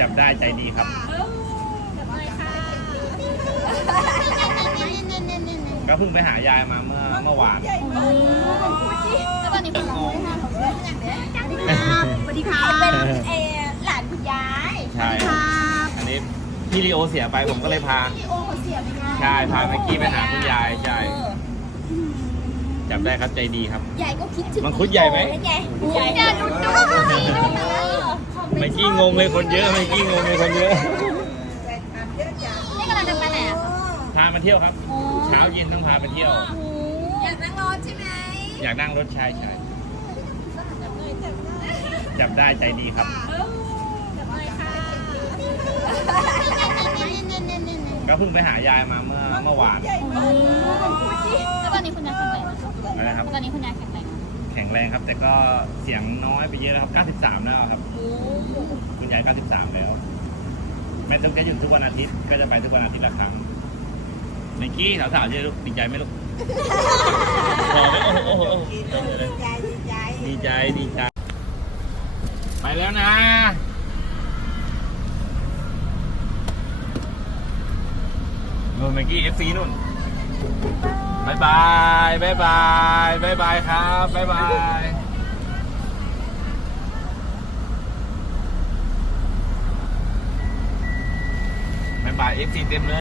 จับได้ใจดีครับ ก็เพิ่งไปหายายมาเมื่อเมื่อวานแล้วตอนนี้คุณงงสวัสดีค่ะเป็นเออหลานคุณยายใช่ครับอันนี้พี่ลีโอเสียไปผมก็เลยพาพี่โอเขาเสียไปไงใช่พาเมื่อกี้ไปหาคุณยายใช่จับได้ครับใจดีครับยายก็คิดถึงมังคุดใหญ่ไหมใหญ่ใหญ่ดูดูดูสิดู นะเมื่อกี้งงเลยคนเยอะเมื่อกี้งงเลยคนเยอะนี่กำลังจะไปไหนอะพามาเที่ยวครับ เช้าเย็นต้องพาไปเที่ยว อยากนั่งรถใช่ไหมอยากนั่งรถใช่ใช่จับได้ใจดีครับก็เพิ่งไปหายายมาเมื่อเมื่อวานแล้วตอนนี้คุณยายแข็งแรงไหมอะไรครับ ตอนนี้คุณยายแข็งแรงไหม แข็งแรงครับ แต่ก็เสียงน้อยไปเยอะแล้วครับ93 แล้วครับคุณยาย93 แล้ว แม่ตุ๊กจะหยุดทุกวันอาทิตย์ก็จะไปทุกวันอาทิตย์ละครั้งเมื่อกี้สาวๆเยอะลูกดีใจไหมลูกพอไหมโอ้โหโอ้โหโอ้โหดีใจดีใจไปแล้วนะ นู่นเมื่อกี้ FC นู่น บายบายบายบายบายบายครับบายบายบายบายเอฟซีเต็มเลย